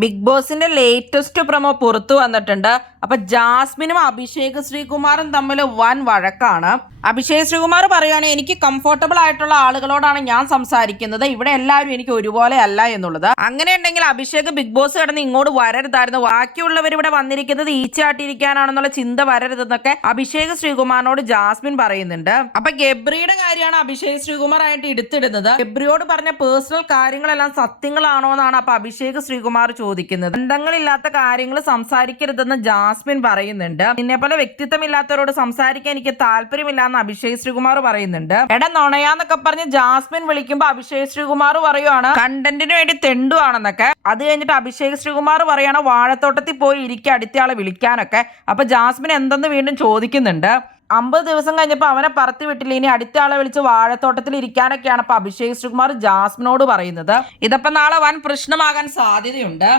Big ബോസിന്റെ latest promo പുറത്തു വന്നിട്ടുണ്ട്. അപ്പൊ ജാസ്മിനും അഭിഷേക് ശ്രീകുമാറും തമ്മിൽ വൻ വഴക്കാണ്. അഭിഷേക് ശ്രീകുമാർ പറയുകയാണ്, എനിക്ക് കംഫർട്ടബിൾ ആയിട്ടുള്ള ആളുകളോടാണ് ഞാൻ സംസാരിക്കുന്നത്, ഇവിടെ എല്ലാവരും എനിക്ക് ഒരുപോലെ അല്ല എന്നുള്ളത്. അങ്ങനെയുണ്ടെങ്കിൽ അഭിഷേക് ബിഗ് ബോസ് കിടന്ന് ഇങ്ങോട്ട് വരരുതായിരുന്നു, ബാക്കിയുള്ളവർ ഇവിടെ വന്നിരിക്കുന്നത് ഈച്ചയാട്ടിരിക്കാനാണെന്നുള്ള ചിന്ത വരരുതെന്നൊക്കെ അഭിഷേക് ശ്രീകുമാറിനോട് ജാസ്മിൻ പറയുന്നുണ്ട്. അപ്പൊ ഗബ്രിയുടെ കാര്യമാണ് അഭിഷേക് ശ്രീകുമാർ ആയിട്ട് എടുത്തിടുന്നത്. ഗബ്രിയോട് പറഞ്ഞ പേഴ്സണൽ കാര്യങ്ങളെല്ലാം സത്യങ്ങളാണോ എന്നാണ് അപ്പൊ അഭിഷേക് ശ്രീകുമാർ ചോദിക്കുന്നത്. ബന്ധങ്ങളില്ലാത്ത കാര്യങ്ങൾ സംസാരിക്കരുതെന്ന് ജാസ്മിൻ പറയുന്നുണ്ട്. നിന്നെ പോലെ വ്യക്തിത്വമില്ലാത്തവരോട് സംസാരിക്കാൻ എനിക്ക് താല്പര്യമില്ലാന്ന് അഭിഷേക് ശ്രീകുമാർ പറയുന്നുണ്ട്. എടാ നുണയാന്നൊക്കെ പറഞ്ഞ് ജാസ്മിൻ വിളിക്കുമ്പോ അഭിഷേക് ശ്രീകുമാർ പറയുവാണ് കണ്ടന്റിന് വേണ്ടി തെണ്ടുവാണെന്നൊക്കെ. അത് കഴിഞ്ഞിട്ട് അഭിഷേക് ശ്രീകുമാർ പറയാണ് വാഴത്തോട്ടത്തിൽ പോയി ഇരിക്കുക അടുത്തയാളെ വിളിക്കാനൊക്കെ. അപ്പൊ ജാസ്മിൻ എന്തെന്ന് വീണ്ടും ചോദിക്കുന്നുണ്ട്. 50 ദിവസം കഴിഞ്ഞപ്പോൾ അവനെ പറത്തി വിട്ടില്ല, ഇനി അടുത്ത ആളെ വിളിച്ച് വാഴത്തോട്ടത്തിൽ ഇരിക്കാനൊക്കെയാണ് അപ്പൊ അഭിഷേക് ശ്രീകുമാർ ജാസ്മിനോട് പറയുന്നത്. ഇതപ്പം നാളെ വൻ പ്രശ്നമാകാൻ സാധ്യതയുണ്ട്.